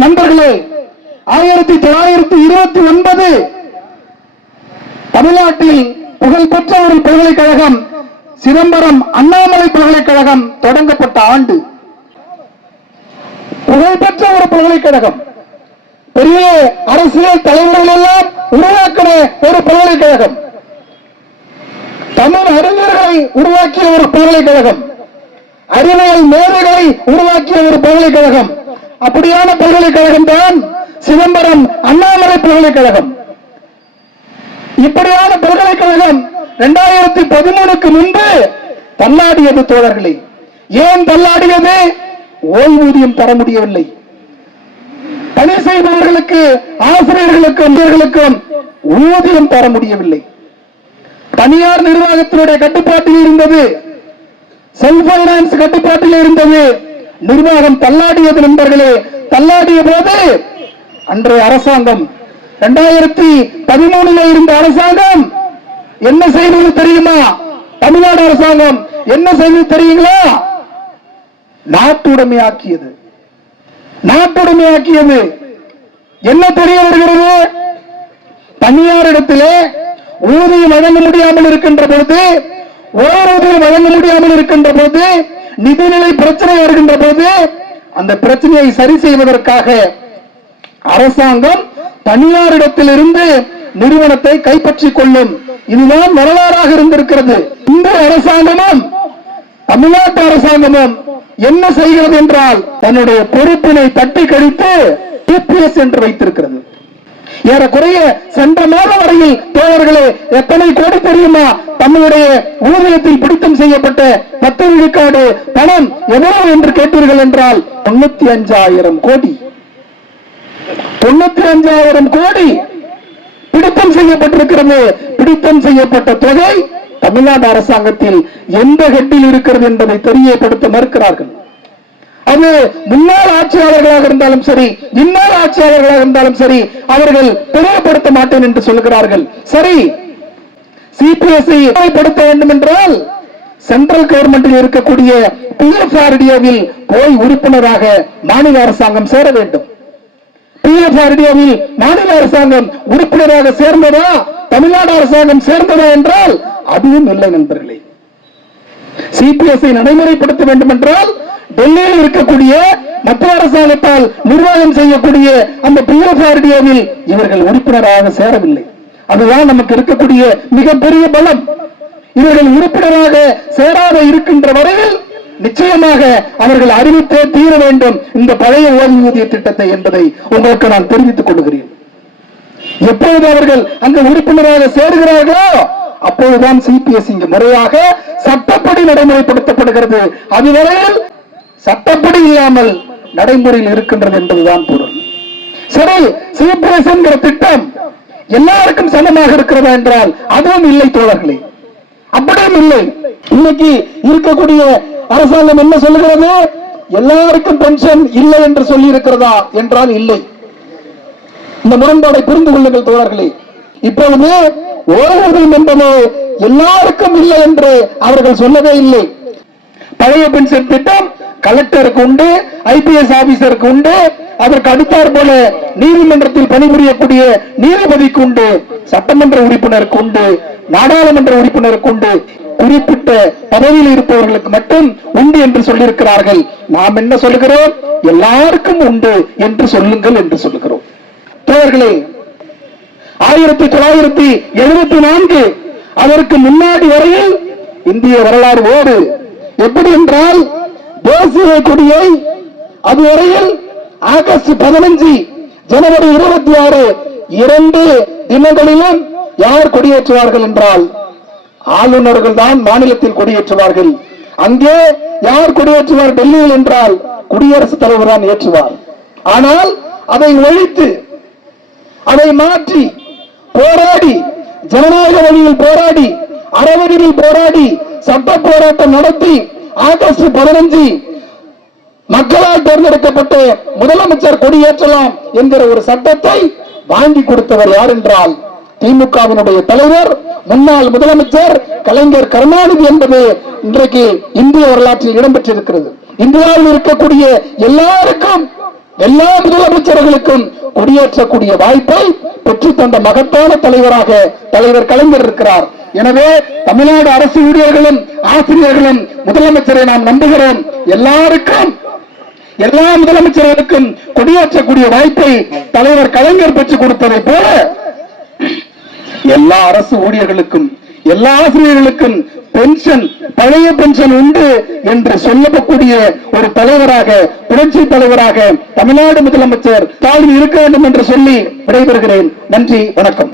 நண்பர்களே, 1929 தமிழ்நாட்டில் புகழ்பெற்ற ஒரு பல்கலைக்கழகம் சிதம்பரம் அண்ணாமலை பல்கலைக்கழகம் தொடங்கப்பட்ட ஆண்டு. புகழ்பெற்ற ஒரு பல்கலைக்கழகம், பெரிய அரசியல் தலைவர்கள் எல்லாம் உருவாக்கின ஒரு பல்கலைக்கழகம், தமிழ் அறிஞர்களை உருவாக்கிய ஒரு பல்கலைக்கழகம், அறிவியல் மேதைகளை உருவாக்கிய ஒரு பல்கலைக்கழகம். அப்படியான பல்கலைக்கழகம் தான் சிதம்பரம் அண்ணாமலை பல்கலைக்கழகம். இப்படியான பல்கலைக்கழகம் 2013க்கு முன்பு தள்ளாடியது தோழர்களே. ஏன் தள்ளாடியது? ஓய்வூதியம் தர முடியவில்லை. பணி செய்பவர்களுக்கு, ஆசிரியர்களுக்கும் ஊதியம் தர முடியவில்லை. தனியார் நிர்வாகத்தினுடைய கட்டுப்பாட்டில் இருந்தது, செல்ஃப் பைனான்ஸ் கட்டுப்பாட்டில் இருந்தது. நிர்வாகம் தள்ளாடியது நண்பர்களே. தள்ளாடிய போது அன்றைய அரசாங்கம், 2013 இருந்த அரசாங்கம் என்ன செய்வது தெரியுமா? தமிழ்நாடு அரசாங்கம் என்ன செய்வது தெரியுங்களா? நாட்டுடைமையாக்கியது. நாட்டுடைமையாக்கியது. என்ன தெரிய வருகிறது? தனியார் இடத்திலே ஊதியம் வழங்க முடியாமல் இருக்கின்ற பொழுது, ஓய்வூதியம் வழங்க முடியாமல் இருக்கின்ற போது, நிதிநிலை பிரச்சனை வருகின்ற போது, அந்த பிரச்சனையை சரி செய்வதற்காக அரசாங்கம் தனியாரிடத்திலிருந்து நிறுவனத்தை கைப்பற்றிக் கொள்ளும். இதுதான் வரலாறாக இருந்திருக்கிறது. இந்த அரசாங்கமும் தமிழ்நாட்டு அரசாங்கமும் என்ன செய்கிறது என்றால், தன்னுடைய பொறுப்பினை தட்டி கழித்து டிபிஎஸ் என்று வைத்திருக்கிறது. ஏறக்குறைய சென்ற மாதம் வரையில் தோழர்களே, எத்தனை கோடி தெரியுமா? தம்முடைய ஊதியத்தில் பிடித்தம் செய்யப்பட்ட 10 விழுக்காடு பணம் எவ்வளவு என்று கேட்டீர்கள் என்றால் 95,000 கோடி. 95,000 கோடி பிடித்தம் செய்யப்பட்டிருக்கிறது. பிடித்தம் செய்யப்பட்ட தொகை தமிழ்நாடு அரசாங்கத்தில் எந்த ஹெட்டில் இருக்கிறது என்பதை தெரியப்படுத்த மறுக்கிறார்கள். அது முன்னாள் ஆட்சியாளர்களாக இருந்தாலும் சரி, இன்னாள் ஆட்சியாளர்களாக இருந்தாலும் சரி, அவர்கள் தெரியப்படுத்த மாட்டேன் என்று சொல்கிறார்கள். சரி, சிபிஎஸ்இ படுத்த வேண்டும் என்றால் சென்ட்ரல் கவர்மெண்டில் இருக்கக்கூடிய பிஎஃப்ஆர்டிஓவில் போய் உறுப்பினராக மாநில அரசாங்கம் சேர வேண்டும். பிஎஃப்ஆர்டிஓவில் மாநில அரசாங்கம் உறுப்பினராக சேர்ந்ததா, தமிழ்நாடு அரசாங்கம் சேர்ந்ததா என்றால் அதுவும் இல்லை நண்பர்களே. சிபிஎஸ்இ நடைமுறைப்படுத்த வேண்டும் என்றால் டெல்லியில் இருக்கக்கூடிய மத்திய அரசாங்கத்தால் நிர்வாகம் செய்யக்கூடிய அந்த பிஎஃப்ஆர்டிஓவில் இவர்கள் உறுப்பினராக சேரவில்லை. அதுதான் நமக்கு இருக்கக்கூடிய மிகப்பெரிய பலம். இவர்கள் உறுப்பினராக சேராத இருக்கின்ற வரையில் நிச்சயமாக அவர்கள் அறிவித்தே தீர வேண்டும் இந்த பழைய ஓய்வூதிய திட்டத்தை என்பதை உங்களுக்கு நான் தெரிவித்துக் கொள்கிறேன். எப்பொழுது அவர்கள் அந்த உறுப்பினராக சேருகிறார்களோ அப்போதுதான் சிபிஎஸ் இங்கு முறையாக சட்டப்படி நடைமுறைப்படுத்தப்படுகிறது. அதுவரையில் சட்டப்படி இல்லாமல் நடைமுறையில் இருக்கின்றது என்பதுதான் பொருள். சரி, சிபிஎஸ் என்கிற திட்டம் எல்லாருக்கும் சமமாக இருக்கிறதா என்றால் அதுவும் இல்லை தோழர்களே, அப்படியும் இல்லை. இன்னைக்கு இருக்கக்கூடிய அரசாங்கம் என்ன சொல்லுகிறது? எல்லாருக்கும் பென்ஷன் இல்லை என்று சொல்லி இருக்கிறதா என்றால் இல்லை. இந்த முரண்பாடை புரிந்து கொள்ளுங்கள் தோழர்களே. இப்பொழுது ஓய்வூதியம் என்பது எல்லாருக்கும் இல்லை என்று அவர்கள் சொல்லவே இல்லை. பழைய பென்ஷன் திட்டம் கலெக்டருக்கு உண்டு, ஐபிஎஸ் ஆபீசருக்கு உண்டு, அதற்கு அடுத்தாற் போல நீதிமன்றத்தில் பணிபுரியக்கூடிய நீதிபதிக்கு உண்டு, சட்டமன்ற உறுப்பினருக்கு உண்டு, நாடாளுமன்ற உறுப்பினருக்கு உண்டு, குறிப்பிட்ட பதவியில் இருப்பவர்களுக்கு மட்டும் உண்டு என்று சொல்லியிருக்கிறார்கள். நாம் என்ன சொல்லுகிறோம்? எல்லாருக்கும் உண்டு என்று சொல்லுங்கள் என்று சொல்லுகிறோம். தோழர்களே, 1974 அதற்கு முன்னாடி வரையில் இந்திய வரலாறு ஓடு. எப்படி என்றால், தேசிய கொடியை அதுவரையில் ஆகஸ்ட் 15, ஜனவரி 26 2 தினங்களிலும் யார் கொடியேற்றுவார்கள் என்றால் ஆளுநர்கள் தான் மாநிலத்தில் கொடியேற்றுவார்கள். அங்கே யார் கொடியேற்றுவார் டெல்லியில் என்றால் குடியரசுத் தலைவர் தான் ஏற்றுவார். ஆனால் அதை ஒழித்து, அதை மாற்றி போராடி, ஜனநாயக வழியில் போராடி, அறவழியில் போராடி, சட்ட போராட்டம் நடத்தி ஆகஸ்ட் 15 மக்களால் தேர்ந்தெடுக்கப்பட்ட முதலமைச்சர் கொடியேற்றலாம் என்கிற ஒரு சட்டத்தை வாங்கி கொடுத்தவர் யார் என்றால் திமுகவினுடைய தலைவர், முன்னாள் முதலமைச்சர் கலைஞர் கருணாநிதி என்பது இன்றைக்கு இந்திய வரலாற்றில் இடம்பெற்றிருக்கிறது. இந்தியாவில் இருக்கக்கூடிய எல்லாருக்கும் எல்லா முதலமைச்சர்களுக்கும் கொடியேற்றக்கூடிய வாய்ப்பை பெற்றுத் தந்த மகத்தான தலைவராக தலைவர் கலைஞர் இருக்கிறார். எனவே தமிழ்நாடு அரசு ஊழியர்களும் ஆசிரியர்களும் முதலமைச்சரை நாம் நம்புகிறோம். எல்லா முதலமைச்சர்களுக்கும் கொடியேற்றக்கூடிய வாய்ப்பை தலைவர் கலைஞர் பெற்றுக் கொடுத்ததை போல எல்லா அரசு ஊழியர்களுக்கும் எல்லா ஆசிரியர்களுக்கும் பென்ஷன், பழைய பென்ஷன் உண்டு என்று சொல்லக்கூடிய ஒரு தலைவராக, புரட்சி தலைவராக தமிழ்நாடு முதலமைச்சர் ஸ்டாலின் இருக்க வேண்டும் என்று சொல்லி விடைபெறுகிறேன். நன்றி, வணக்கம்.